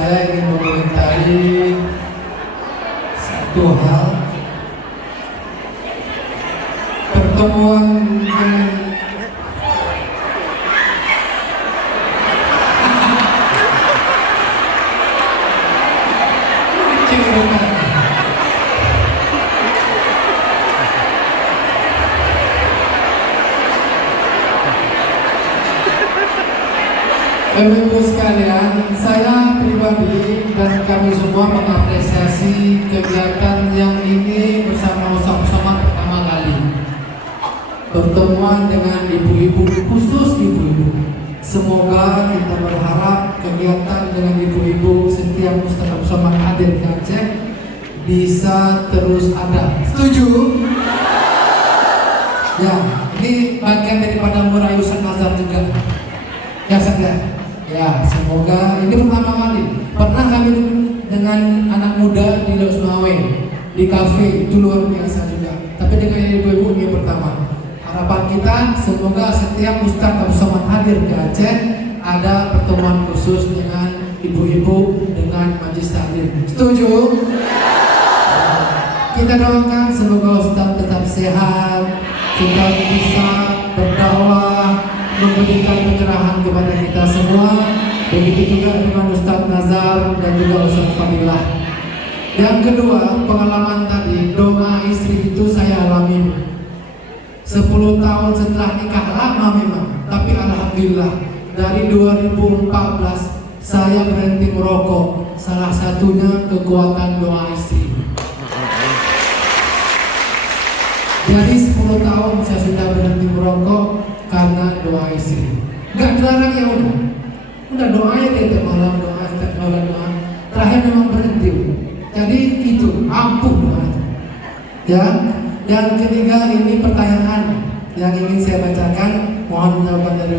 saya ingin mengomentari satu hal. Pertemuan dengan Ibu sekalian, saya pribadi dan kami semua mengapresiasi kegiatan yang ini bersama Ustaz Somad pertama kali. Pertemuan dengan ibu-ibu, khusus ibu-ibu. Semoga kita berharap kegiatan dengan ibu-ibu setiap Ustaz Somad hadir ke Aceh bisa terus ada. Setuju? Ya, ini bagian daripada merayu Ustaz Nazar juga. Ya, saja. Ya, semoga ini pertama kali. Pernah kami dengan anak muda di Los Mawe, di kafe, itu luar biasa juga. Tapi dengan ibu-ibu ini pertama. Harapan kita semoga setiap Ustaz Abdul Somad hadir ke Aceh ada pertemuan khusus dengan ibu-ibu dengan majlis taklim. Setuju? Kita doakan semoga Ustaz tetap sehat, kita bisa berdakwah, memberikan pencerahan kepada kita semua. Begitu juga dengan Ustaz Nazar dan juga Ustaz Fadilah. Yang kedua, pengalaman tadi, doa istri itu saya alami 10 tahun setelah nikah, lama memang. Tapi alhamdulillah dari 2014 saya berhenti merokok. Salah satunya kekuatan doa istri. Jadi 10 tahun saya sudah berhenti merokok karena doa istri. Enggak dilarang, ya udah doa ya tiap malam, doa setiap malam doa. Terakhir memang berhenti. Jadi itu ampuh doa. Ya, yang ketiga ini pertanyaan yang ingin saya bacakan. Mohon jawaban dari